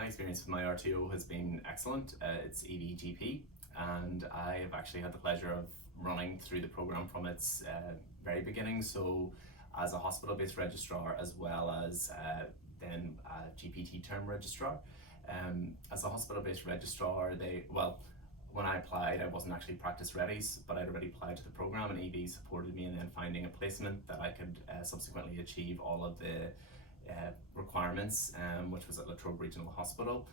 my experience with my RTO has been excellent. It's EVGP, and I have actually had the pleasure of running through the program from its very beginning. So as a hospital-based registrar, as well as then a GPT term registrar. As a hospital-based registrar, when I applied, I wasn't actually practice ready, but I'd already applied to the program, and EV supported me in then finding a placement that I could subsequently achieve all of the requirements, which was at Latrobe Regional Hospital.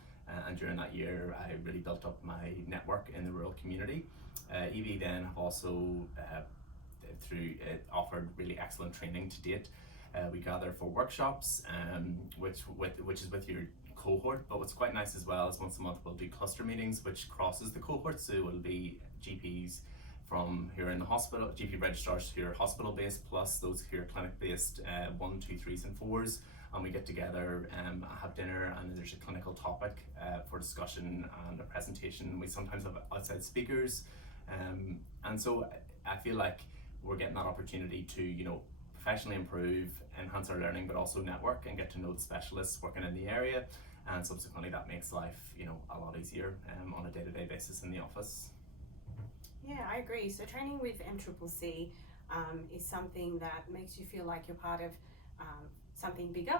And during that year, I really built up my network in the rural community. EV then have also offered really excellent training to date. We gather for workshops, which is with your cohort, but what's quite nice as well is once a month we'll do cluster meetings which crosses the cohort, so it'll be GPs from who are in the hospital, GP registrars who are hospital based, plus those who are clinic based, 1, 2, 3s and 4s, and we get together, have dinner, and there's a clinical topic for discussion and a presentation. We sometimes have outside speakers, and so I feel like we're getting that opportunity to professionally improve, enhance our learning, but also network and get to know the specialists working in the area, and subsequently that makes life a lot easier on a day-to-day basis in the office. Yeah, I agree. So training with MCCC is something that makes you feel like you're part of something bigger,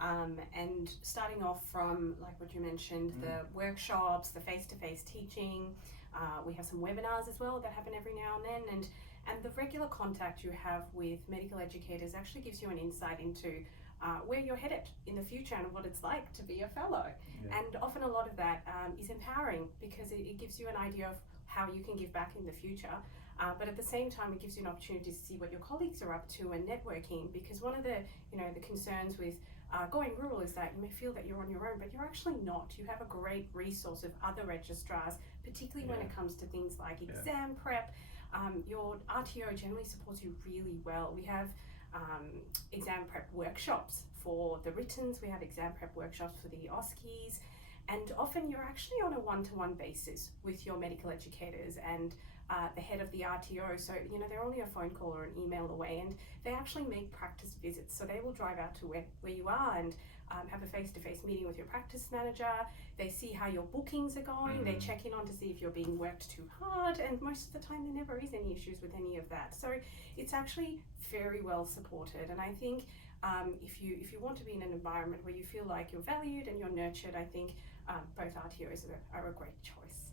and starting off from, like what you mentioned, the workshops, the face-to-face teaching, we have some webinars as well that happen every now and then, and the regular contact you have with medical educators actually gives you an insight into where you're headed in the future and what it's like to be a fellow. Yeah. And often a lot of that is empowering, because it gives you an idea of how you can give back in the future. But at the same time, it gives you an opportunity to see what your colleagues are up to and networking, because one of the the concerns with going rural is that you may feel that you're on your own, but you're actually not. You have a great resource of other registrars, particularly when it comes to things like exam prep. Your RTO generally supports you really well. We have exam prep workshops for the writtens, we have exam prep workshops for the OSCEs, and often you're actually on a one-to-one basis with your medical educators and the head of the RTO. So they're only a phone call or an email away, and they actually make practice visits. So they will drive out to where you are and have a face-to-face meeting with your practice manager. They see how your bookings are going. They check in on to see if you're being worked too hard, and most of the time there never is any issues with any of that. So it's actually very well supported, and I think if you want to be in an environment where you feel like you're valued and you're nurtured, I think both RTOs are a great choice.